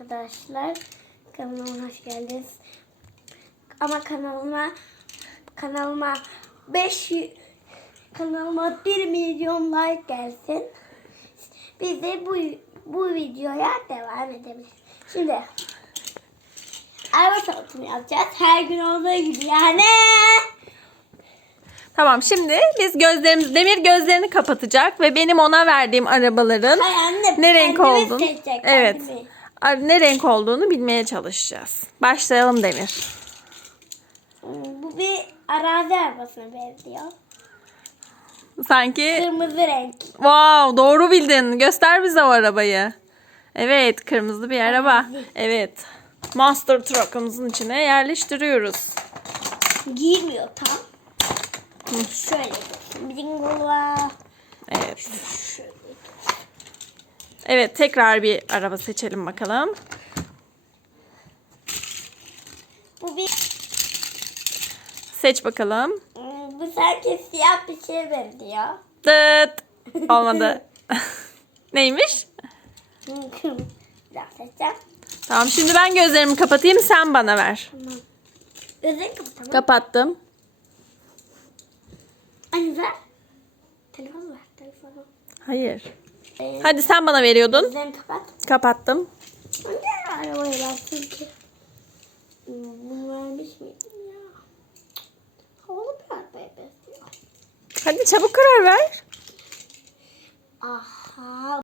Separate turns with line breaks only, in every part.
arkadaşlar. Kanalıma hoş geldiniz. Ama kanalıma kanalıma 5 kanalıma 1 milyon like gelsin. Biz de bu bu videoya devam edebiliriz. Şimdi araba tanıtımı yapacağız. Her gün olduğu gibi yani.
Tamam şimdi biz gözlerimiz Demir gözlerini kapatacak ve benim ona verdiğim arabaların
Hay anne,
ne renk olduğunu evet
kendimiz.
Ne renk olduğunu bilmeye çalışacağız. Başlayalım Demir.
Bu bir arazi arabasına benziyor.
Sanki
Kırmızı renk.
wow doğru bildin. Göster bize o arabayı. Evet kırmızı bir araba. Evet. Monster truck'ımızın içine yerleştiriyoruz.
Girmiyor tam. Şöyle dursun. Bingola.
Evet.
Şöyle.
Evet tekrar bir araba seçelim bakalım.
Bu bir
Seç bakalım.
Hmm, bu sanki siyah bir şeye benziyor.
Dıt. Olmadı. Neymiş?
Hmm.
Tamam şimdi ben gözlerimi kapatayım sen bana ver.
Tamam. Gözlerini kapatalım.
Kapattım.
Anne ver. Telefonu ver. Telefonu.
Hayır.
Ee,
Hadi sen bana veriyordun.
Kapat.
Kapattım.
Hangi arabaya baksın ki? Bunu vermiş miydim ya? Havalı bir arabaya benziyor.
Hadi çabuk karar ver.
Aha.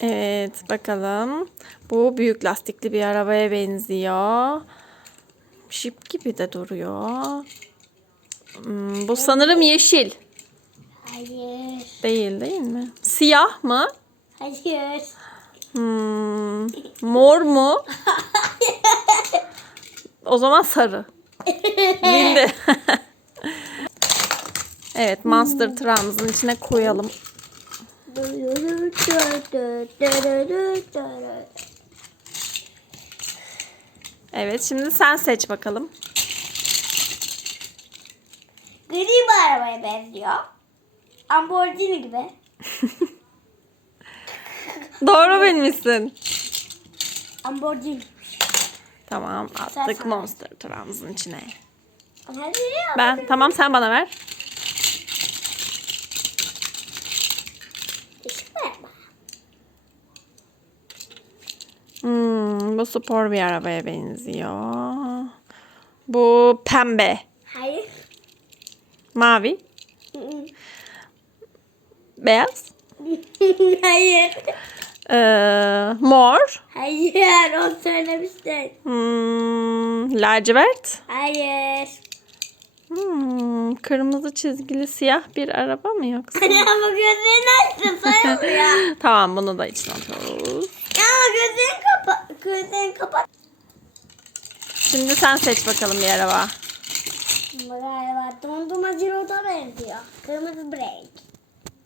Evet bakalım. Bu büyük lastikli bir arabaya benziyor. Şip gibi de duruyor. Hmm, bu sanırım yeşil.
Hayır.
Değil değil mi? Siyah mı?
Hayır.
Hmm, mor mu? O zaman sarı. Bildi. evet monster tırağımızın içine koyalım. Evet şimdi sen seç bakalım.
Gri bir arabaya benziyor. Lamborghini gibi.
Doğru bilmişsin.
Lamborghini.
Tamam
Sen
attık
sana.
monster tırağımızın içine.
Hadi ya.
Ben tamam sen bana ver.
Işık ver bana.
Hmm, bu spor bir arabaya benziyor. Bu pembe.
Hayır.
Mavi. Beyaz.
Hayır.
Ee, mor.
Hayır. Onu söylemiştin.
Hmm, lacivert.
Hayır.
Hmm, kırmızı çizgili siyah bir araba mı yoksa?
Ama gözlerini açtın sayılmıyor.
tamam bunu da içine atıyoruz.
ya gözlerini kapat. Gözlerini kapat.
Şimdi sen seç bakalım bir araba.
Bu galiba dondurma cirota benziyor. Kırmızı bir renk.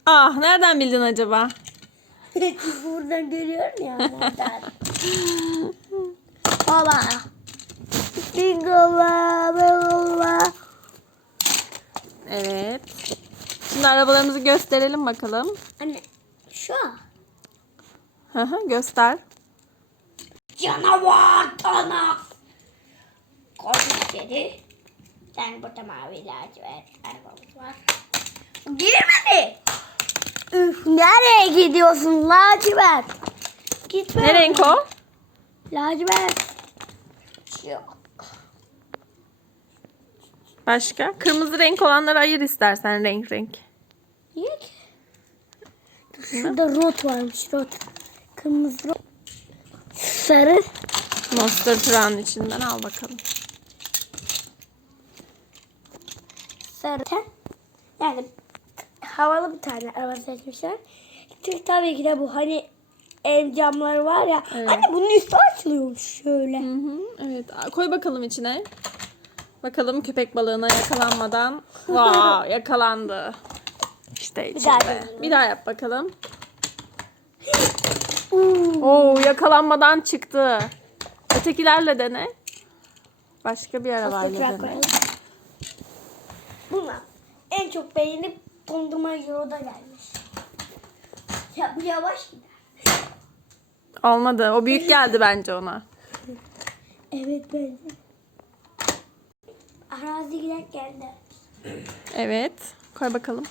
Ah nereden bildin acaba?
Buradan görüyorum ya oradan. Baba. Bingola, bingola.
Evet. Şimdi arabalarımızı gösterelim bakalım.
Anne şu
Hı hı, Göster.
canavar tana. Koyduk içeri. Yani burada mavi lacivert arabamız var. Girmedi. Üf, nereye gidiyorsun lacivert? Gitme.
Ne renk o?
Lacivert. Yok.
Başka? Kırmızı renk olanları ayır istersen renk renk.
Niye ki? Şurada rot varmış rot. Kırmızı rot. Sarı.
Monster Truck'ın içinden al bakalım.
Sarı. Yani havalı bir tane araba seçmişler. Çünkü tabii ki de bu hani el camları var ya.
Evet.
Anne bunun üstü açılıyormuş şöyle.
Hı hı, evet. Koy bakalım içine. Bakalım köpek balığına yakalanmadan. Vaa yakalandı. İşte içinde.
daha
Bir daha, yap bakalım. Oo yakalanmadan çıktı. Ötekilerle dene. Başka bir arabayla dene.
Buna en çok beğenip dondurma Euro'da gelmiş. Ya bu yavaş gider.
Olmadı. O büyük geldi bence ona.
Evet bence. Arazi giderek geldi.
Evet. Koy bakalım.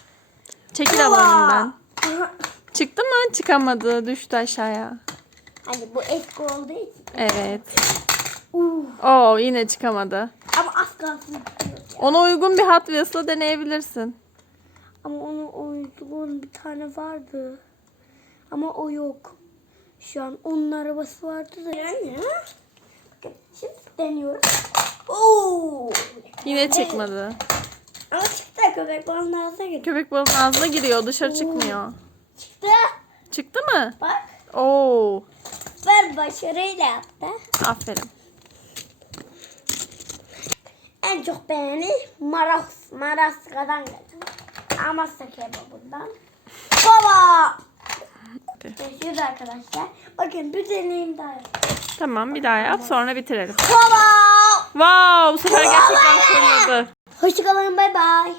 Çekil alanından. Çıktı mı? Çıkamadı. Düştü aşağıya.
Hani bu eski olduğu için.
Evet.
Uh.
Oo yine çıkamadı.
Ama az kalsın.
Ona uygun bir Hot Wheels'la deneyebilirsin.
Ama onun oyuncuğun bir tane vardı. Ama o yok. Şu an onun arabası vardı da. Yani. Bakın şimdi deniyorum. Oo.
Yine çıkmadı.
Ama çıktı köpek balığının ağzına girdi.
Köpek balığının ağzına giriyor. Dışarı çıkmıyor.
Çıktı.
Çıktı mı?
Bak.
Oo.
Ben başarıyla yaptı.
Aferin.
En çok beğeni Maras, Maraska'dan geldi. Amasya kebabından. Baba! Görüşürüz arkadaşlar. Bakın bir deneyim daha yapayım.
Tamam bir daha yap sonra bitirelim.
Baba!
Wow bu sefer gerçekten sığmadı.
Hoşçakalın bay bay.